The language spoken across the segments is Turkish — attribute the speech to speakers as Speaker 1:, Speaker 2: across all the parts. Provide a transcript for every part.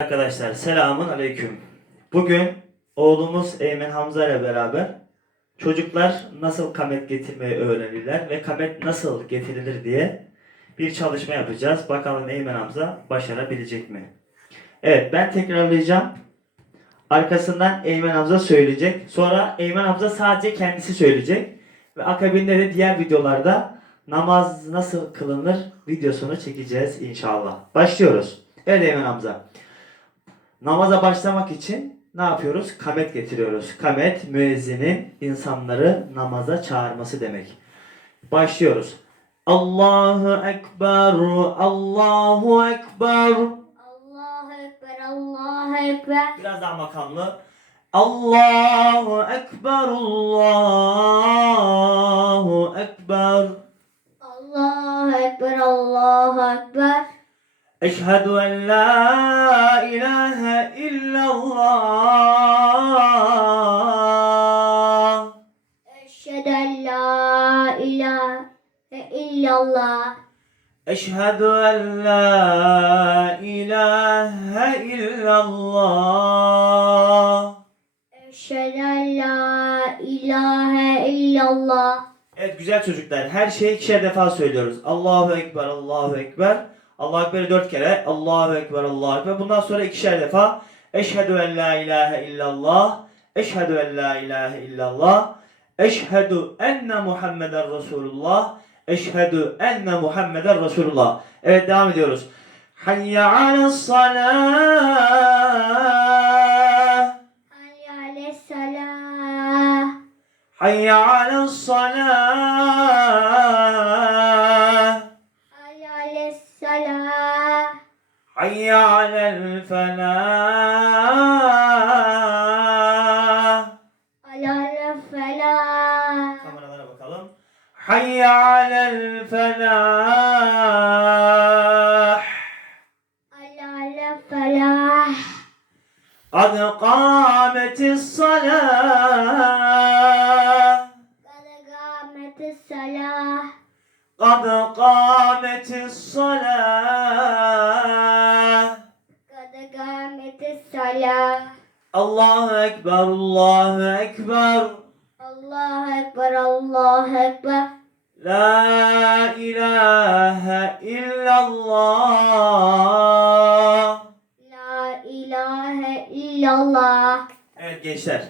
Speaker 1: Arkadaşlar selamun aleyküm. Bugün oğlumuz Eymen Hamza ile beraber çocuklar nasıl kamet getirmeyi öğrenirler ve kamet nasıl getirilir diye bir çalışma yapacağız. Bakalım Eymen Hamza başarabilecek mi? Evet ben tekrarlayacağım. Arkasından Eymen Hamza söyleyecek. Sonra Eymen Hamza sadece kendisi söyleyecek. Ve akabinde de diğer videolarda namaz nasıl kılınır videosunu çekeceğiz inşallah. Başlıyoruz. Evet Eymen Hamza. Namaza başlamak için ne yapıyoruz? Kamet getiriyoruz. Kamet müezzinin insanları namaza çağırması demek. Başlıyoruz. Allahu Ekber, Allahu Ekber.
Speaker 2: Allahu Ekber, Allahu Ekber.
Speaker 1: Biraz daha makamlı. Allahu Ekber, Allahu Ekber.
Speaker 2: Allahu Ekber, Allahu Ekber.
Speaker 1: Eşhedü en la ilahe illallah.
Speaker 2: Eşhedü en la ilahe illallah.
Speaker 1: Eşhedü en la ilahe illallah.
Speaker 2: Eşhedü en la ilahe illallah.
Speaker 1: Evet güzel çocuklar. Her şeyi ikişer defa söylüyoruz. Allahu Ekber, Allahu Ekber. Allahu Ekber'i dört kere. Allahu Ekber, Allahu Ekber. Bundan sonra ikişer defa. Eşhedü en la ilahe illallah. Eşhedü en la ilahe illallah. Eşhedü enne Muhammeden Resulullah. Eşhedü enne Muhammeden Resulullah. Evet devam ediyoruz. Hayye alas salah.
Speaker 2: Hayya aleyhisselah.
Speaker 1: Hayye alas salah. حي على الفلاح. Kameralara bakalım. حي على الفلاح
Speaker 2: Ala felah.
Speaker 1: قد قامت الصلاة
Speaker 2: قد قامت الصلاة
Speaker 1: قد قامت الصلاة Allahu Ekber,
Speaker 2: Allahu Ekber. Allahu Ekber,
Speaker 1: Allahu Ekber. La ilahe
Speaker 2: illallah. La ilahe illallah.
Speaker 1: Evet gençler.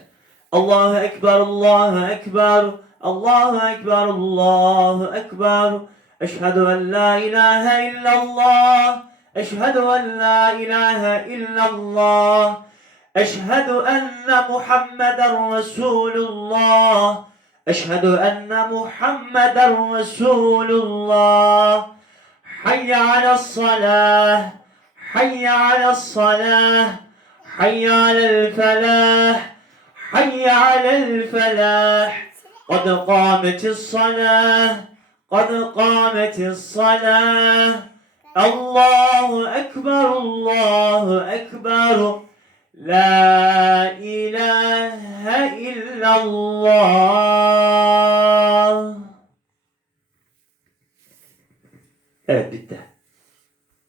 Speaker 1: Allahu Ekber, Allahu Ekber. Allahu Ekber, Allahu Ekber. Eşhedü en la ilahe illallah. Eşhedü en la ilahe illallah. أشهد أن محمدا رسول الله. أشهد أن محمدا رسول الله. حي على الصلاة. حي على الصلاة. حي على الفلاح. حي على الفلاح. قد قامت الصلاة. قد قامت الصلاة. الله أكبر الله أكبر. La ilahe illallah. Evet bitti.